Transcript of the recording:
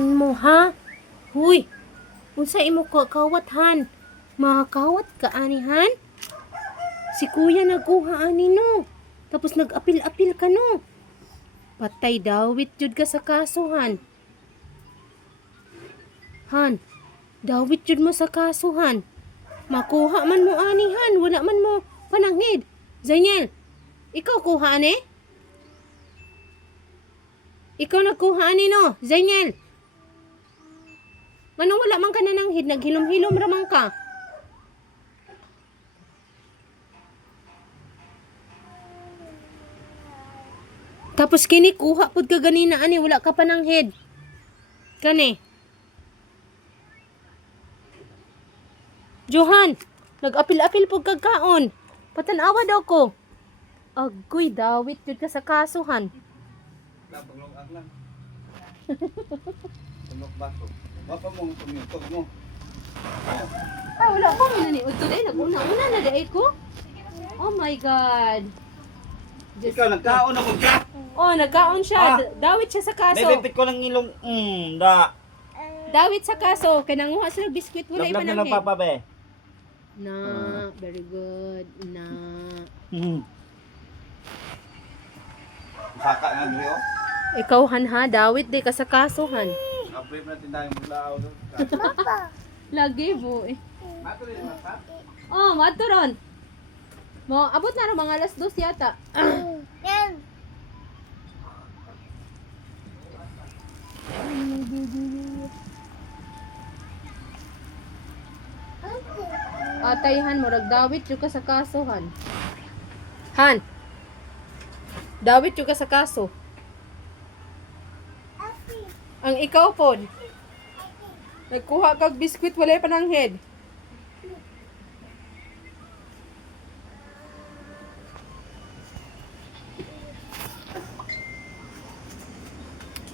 Daan mo ha. Huy. Unsa imo kawat han? Makakawat ka anihan? Si kuya nagkuha ani no. Tapos nag-apil-apil ka no. Patay dawit jud ka sa kasuhan. Han, dawit jud mo sa kasuhan. Makuha man mo anihan, wala man mo panangid. Zaniel, ikaw kuha ani? Ikaw nagkuha ani no, Zaniel. Manong wala man ka nananghid, naghilom-hilom ramang ka. Tapos kini kuha pud ka ganina ani, wala ka pananghid. Kani. Johan, nag-apil-apil pud kag kaon. Patanawa daw ko. Agoy, dawit jud ka sa kasuhan. Paglungag lang. Tulog baso. Bapa mo tumutog mo. Ah, wala pa man ni udto day naguna-una na day ko. Oh my god. Ikaw nagkaon ako ka. Oh, nagkaon siya. Dawit siya sa kaso. Bebepit ko lang ilong. Da. Dawit sa kaso. Kaya nanguha sila biskwit. Wala Lablab na lang ipanangin. papa be. Na, very good. Na. Saka nga dito. Ikaw ha, dawit di ka sa kasuhan. Upgrade natin tayong mulaw doon. Lagi mo eh. Mato rin mata. Oh, maturon. Mo, abot na rin mga alas 2 yata. Atayhan mo, dawit yung ka sa kaso, Han. Han. Dawit yung ka sa kaso. Ang ikaw po, nagkuha kag biskwit, wala pa ng head.